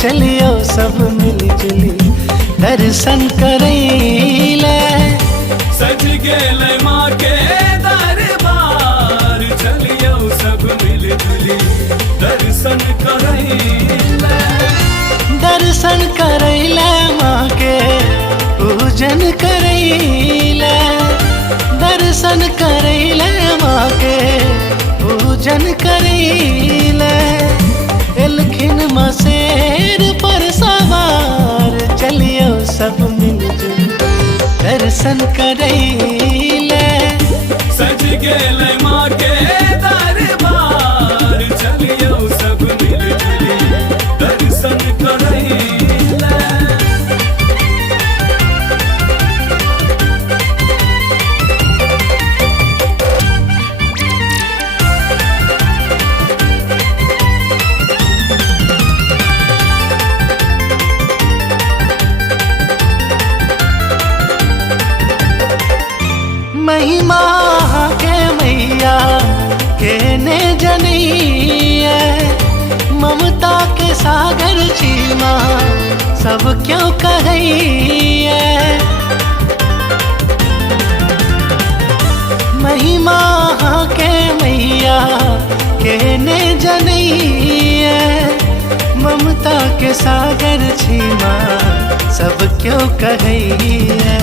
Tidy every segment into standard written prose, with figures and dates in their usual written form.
चलियो सब मिलजुली दर्शन करैले। सज गेलै माँ के दरबार, चलियो सब मिलजुली दर्शन करैले। दर्शन करैले माँ के पूजन करैले। दर्शन करैले माँ के पूजन करैले। एलखिन माँ शेर पर सवार, चलियो सब मिलजुल दर्शन करैले। सज गेलै माँ के दरबार, चलियो सब मिलजुली दर्शन करैले। महिमा के मैया के ने जनैया, ममता के सागर चीमा सब क्यों कहैया। महिमा के मैया के ने जनैया, ममता के सागर चीमा सब क्यों कहैया।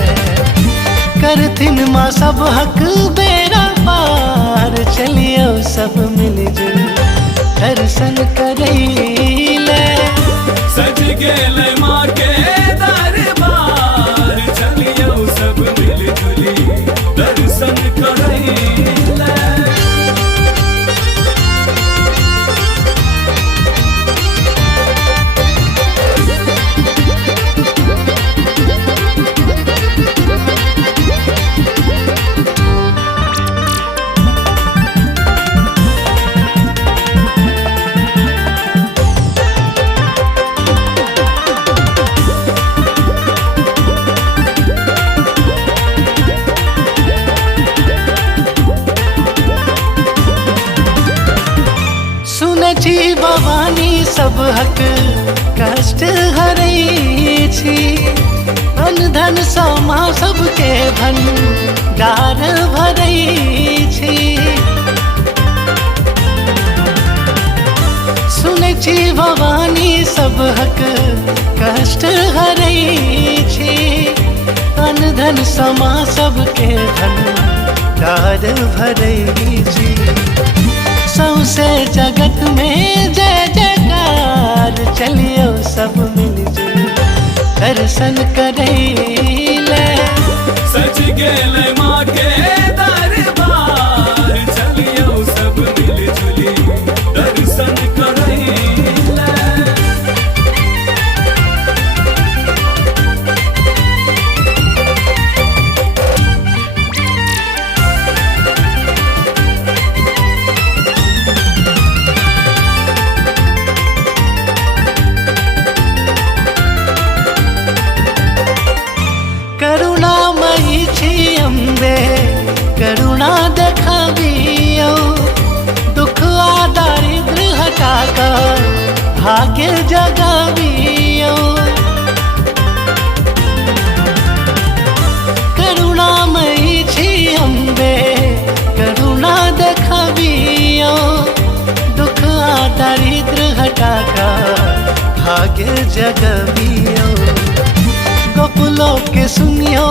करथिन माँ सब हक बेरा पार, चलियो सब मिलजुल दर्शन करैले। सज गेलै माँ के दरबार, चलियो सब मिलजुली दर्शन करैले। छी भवानी सब हक कष्ट हरै छी, अन धन समा सबके भंडार भरै छी। सुनै छी भवानी सब हक कष्ट हरै छी, अन धन समा सबके भंडार भरै छी। सौसे जगत में जय जयकार, चलियो सब मिलजुल दर्शन करैले। सज गेलै माँ के दरबार, चलियो सब मिलजुली दर्शन करैले। करुणामयी छी अम्बे करुणा देखबियो, दुख आ दारिद्र हटा कर भाग्य जगाबियो। करुणामयी छी अम्बे करुणा देखबियो, दुख आ दारिद्र हटा कर भाग्य जगाबियो। गोकुलों के सुनियो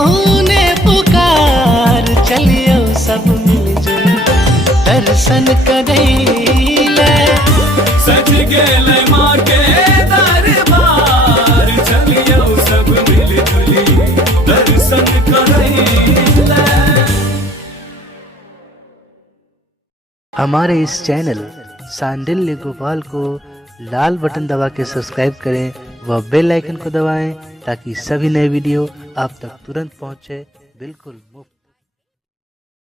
ने पुकार, चलियो सब मिलजुल दर्शन करैले। सज गेलै माँ के दरबार, चलियो सब मिलजुली दर्शन करैले। हमारे इस चैनल सांडिल्य गोपाल को लाल बटन दबा के सब्सक्राइब करें व बेल आइकन को दबाएं, ताकि सभी नए वीडियो आप तक तुरंत पहुंचे, बिल्कुल मुफ्त।